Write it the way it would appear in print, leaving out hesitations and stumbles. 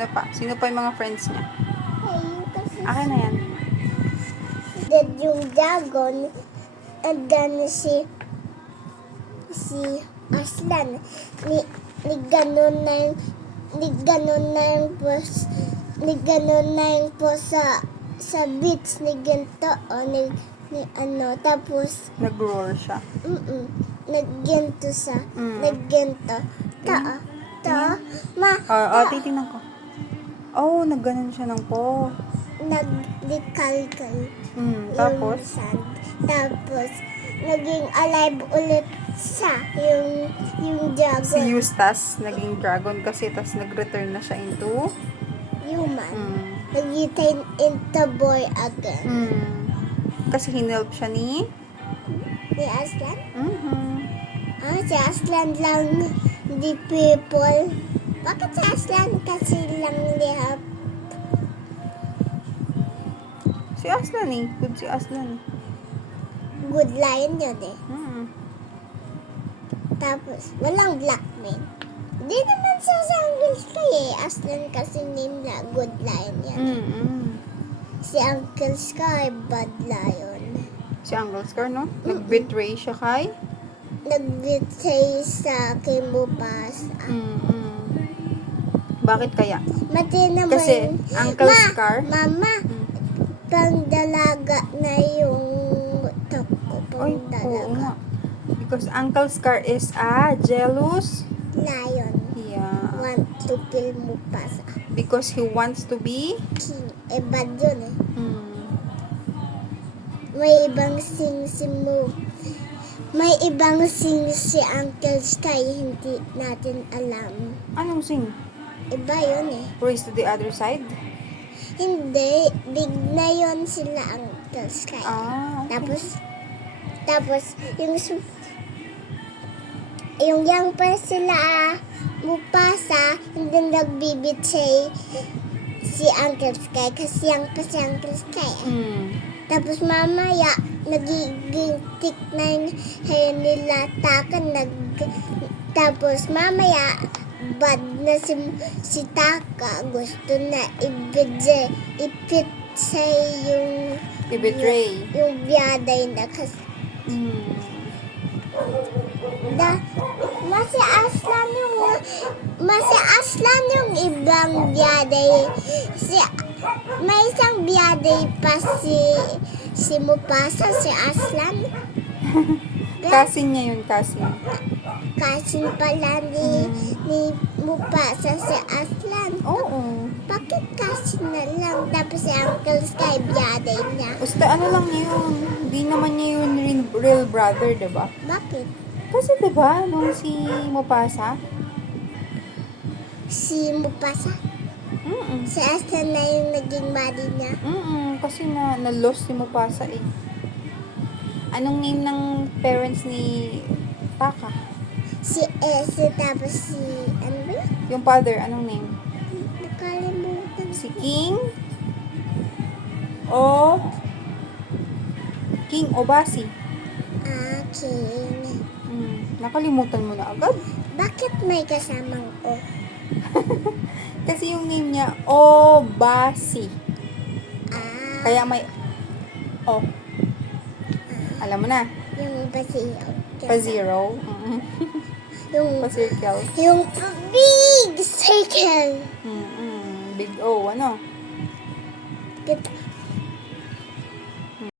Ano pa? Sino pa yung mga friends niya? Ayun kasi Akin na yan. dead yung dragon. And then si Aslan. Ni ganun na yung po sa beach ni ganito ni ano tapos Nag-roar siya. nagganto sa Mm. nagganto ma Titingnan ko. Oh, nagganon siya ng po. nagdikalkal Tapos? yung sand. Tapos naging alive ulit siya yung dragon Si Eustace, naging dragon kasi, tas nag-return na siya into human. Nag-turn into boy again. Kasi hinelp siya ni Si Aslan? Mhm. Si Aslan lang di people. Bakit si Aslan kasi lang lihap? Si Aslan eh. Good si Aslan. Good lion yun eh. Tapos, walang black man. Di naman sa Jungle Sky eh. Aslan kasi name na good lion yan. Si Uncle Sky, bad lion. Si Uncle Scar, no? Nag-betray siya kay Nag-betray sa kay Mufasa. Bakit kaya? Mati naman. Kasi Uncle Scar Mama, pangdalaga na yung tako. Ay, oo Pangdalaga. nga. Because Uncle Scar is a jealous Lion. yeah. Want to kill Mufasa. Because he wants to be King. Bad yun eh. May ibang sing si Uncle Sky, hindi natin alam. anong sing? Iba yun eh. Race to the other side? Hindi, big na yun sila Uncle Sky. Okay. Tapos yung young pa sila Mufasa, hindi nagbibitray si Uncle Sky kasi young pa si Uncle Sky. Tapos mamaya, nagiging thick na yung hair nila Taka. Tapos mamaya, bad na si Taka. Gusto na i-betray I-betray. yung biyaday na kasi. Masi Aslan yung ibang biyaday. May isang biyaday pa si Mufasa, si Aslan. Cousin niya yun, cousin. Kasin pala ni Mufasa si Aslan. Oo. Bakit kasin na lang? Tapos si Uncle Sky biyaday niya. Basta ano lang yun. Hindi naman niya yun real brother, diba? Bakit? Kasi diba, nung si Mufasa? Si Mufasa? Si Aslan na yung naging buddy niya. Kasi na-lost si Mufasa eh. Anong name ng parents ni Taka? Si tapos si ano ba yun? Yung father, anong name? Nakalimutan. Si King Obasi. King. Nakalimutan mo na agad. Bakit may kasamang O? Kasi yung name niya, Obasi. Kaya may O. Alam mo na. Yung basiyo. Pa-zero. Yung Pa-circle. yung big circle. Big O, ano?